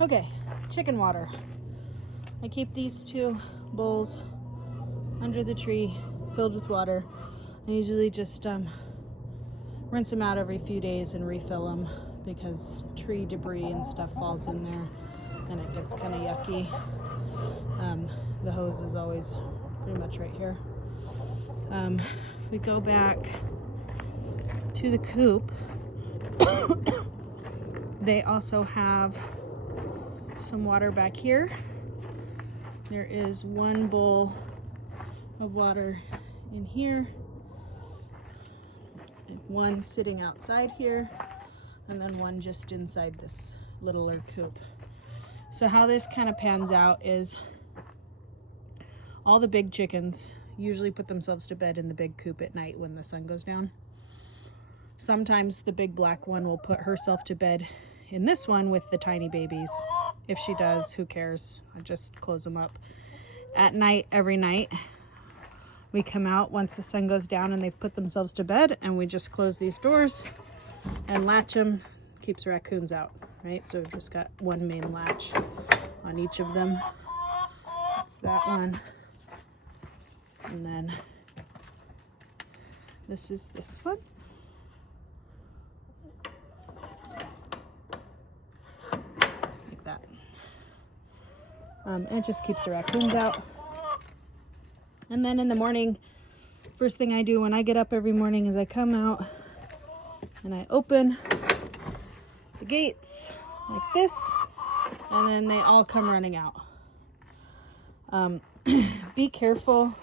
Okay, chicken water. I keep these 2 bowls under the tree filled with water. I usually just rinse them out every few days and refill them because tree debris and stuff falls in there and it gets kind of yucky. The hose is always pretty much right here. We go back to the coop. They also have some water back here. There is 1 bowl of water in here, 1 sitting outside here, and then 1 just inside this littler coop. So how this kind of pans out is all the big chickens usually put themselves to bed in the big coop at night when the sun goes down. Sometimes the big black one will put herself to bed in this one with the tiny babies. If she does, who cares? I just close them up. At night, every night, we come out once the sun goes down and they've put themselves to bed, and we just close these doors and latch them. Keeps raccoons out, right? So we've just got 1 main latch on each of them. That's that one. And then this is this one. Like that. It just keeps the raccoons out. And then in the morning, first thing I do when I get up every morning is I come out and I open the gates like this, and then they all come running out. Be careful.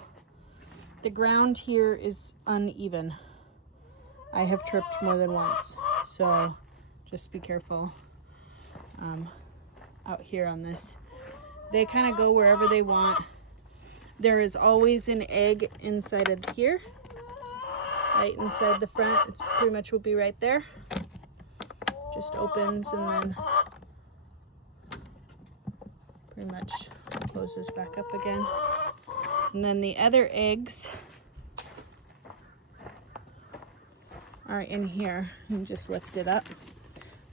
The ground here is uneven. I have tripped more than once, so just be careful out here on this. They kind of go wherever they want. There is always an egg inside of here, right inside the front. It's pretty much will be right there. Just opens and then pretty much closes back up again. And then the other eggs are in here. You just lift it up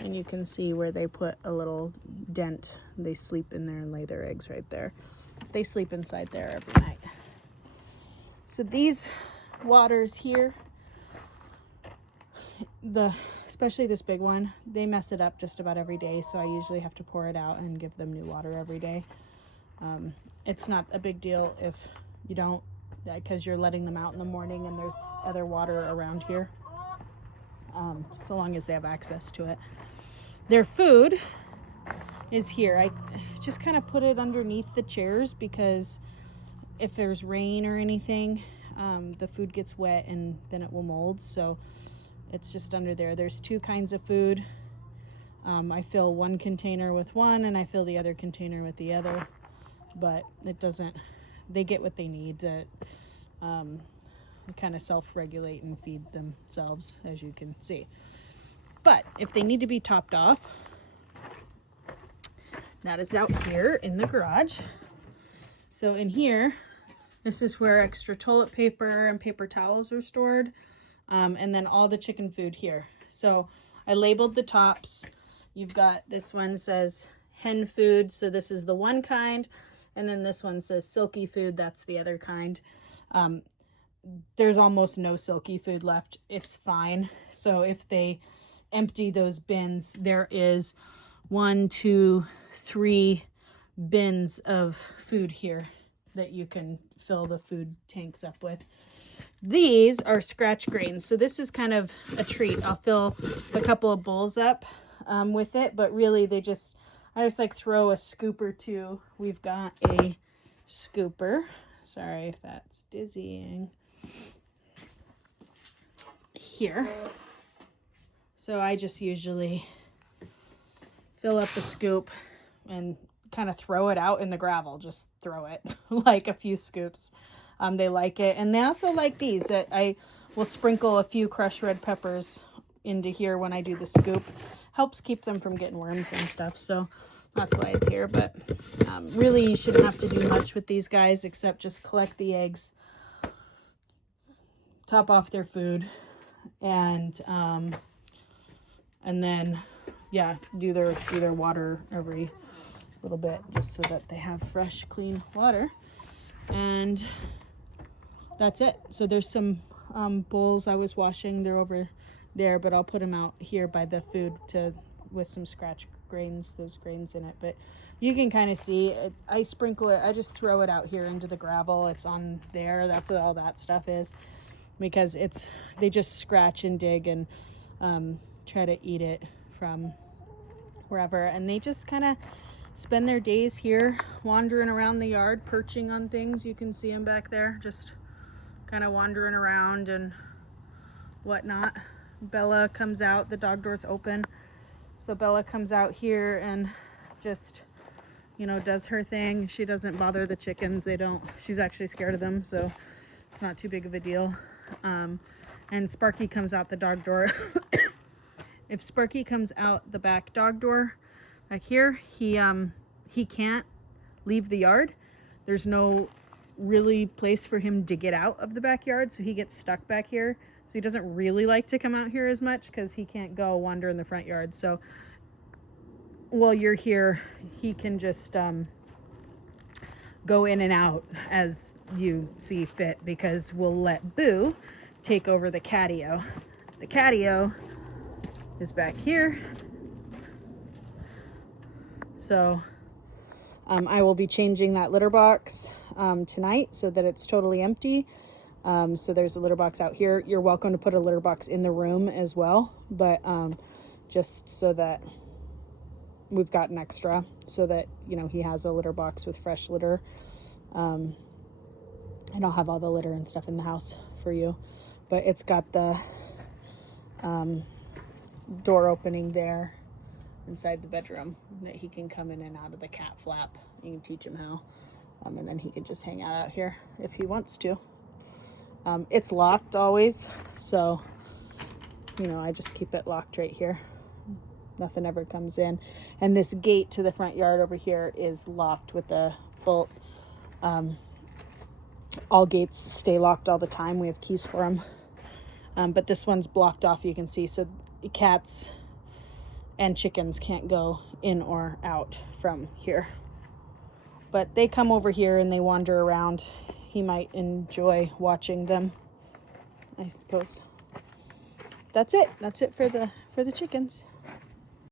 and you can see where they put a little dent. They sleep in there and lay their eggs right there. They sleep inside there every night. So these waters here, especially this big one, they mess it up just about every day. So I usually have to pour it out and give them new water every day. It's not a big deal if you don't, because you're letting them out in the morning and there's other water around here. So long as they have access to it. Their food is here. I just kind of put it underneath the chairs because if there's rain or anything, the food gets wet and then it will mold. So it's just under there. There's 2 kinds of food. I fill 1 container with one and I fill the other container with the other, but it doesn't, they get what they need. That kind of self-regulate and feed themselves, as you can see. But if they need to be topped off, that is out here in the garage. So in here, this is where extra toilet paper and paper towels are stored. And then all the chicken food here. So I labeled the tops. You've got, this one says hen food. So this is the one kind. And then this one says silky food. That's the other kind. There's almost no silky food left. It's fine. So if they empty those bins, there is 1, 2, 3 bins of food here that you can fill the food tanks up with. These are scratch grains. So this is kind of a treat. I'll fill a couple of bowls up with it, but really I just like throw a scoop or 2. We've got a scooper. Sorry if that's dizzying. Here. So I just usually fill up the scoop and kind of throw it out in the gravel. Just throw it like a few scoops. They like it. And they also like these. That I will sprinkle a few crushed red peppers into here when I do the scoop. Helps keep them from getting worms and stuff. So that's why it's here. But really you shouldn't have to do much with these guys except just collect the eggs, top off their food, and then yeah, do their water every little bit just so that they have fresh, clean water. And that's it. So there's some bowls I was washing. They're over there, but I'll put them out here by the food with some scratch grains, those grains in it. But you can kind of see it. I sprinkle it. I just throw it out here into the gravel. It's on there. That's what all that stuff is, because they just scratch and dig and try to eat it from wherever. And they just kind of spend their days here wandering around the yard, perching on things. You can see them back there, just kind of wandering around and whatnot. Bella comes out, the dog door's open, so Bella comes out here and just, you know, does her thing. She doesn't bother the chickens. She's actually scared of them, so it's not too big of a deal. And Sparky comes out the dog door. If Sparky comes out the back dog door back here, he can't leave the yard. There's no really place for him to get out of the backyard, so he gets stuck back here. So he doesn't really like to come out here as much because he can't go wander in the front yard. So while you're here, he can just go in and out as you see fit, because we'll let Boo take over the catio. The catio is back here. So I will be changing that litter box tonight so that it's totally empty. So there's a litter box out here. You're welcome to put a litter box in the room as well, but just so that we've got an extra, so that, you know, he has a litter box with fresh litter. And I'll have all the litter and stuff in the house for you. But it's got the door opening there inside the bedroom that he can come in and out of the cat flap. You can teach him how. And then he can just hang out here if he wants to. It's locked always, so, you know, I just keep it locked right here. Nothing ever comes in. And this gate to the front yard over here is locked with a bolt. All gates stay locked all the time. We have keys for them. But this one's blocked off, you can see, so cats and chickens can't go in or out from here. But they come over here and they wander around. He might enjoy watching them, I suppose. That's it. That's it for the chickens.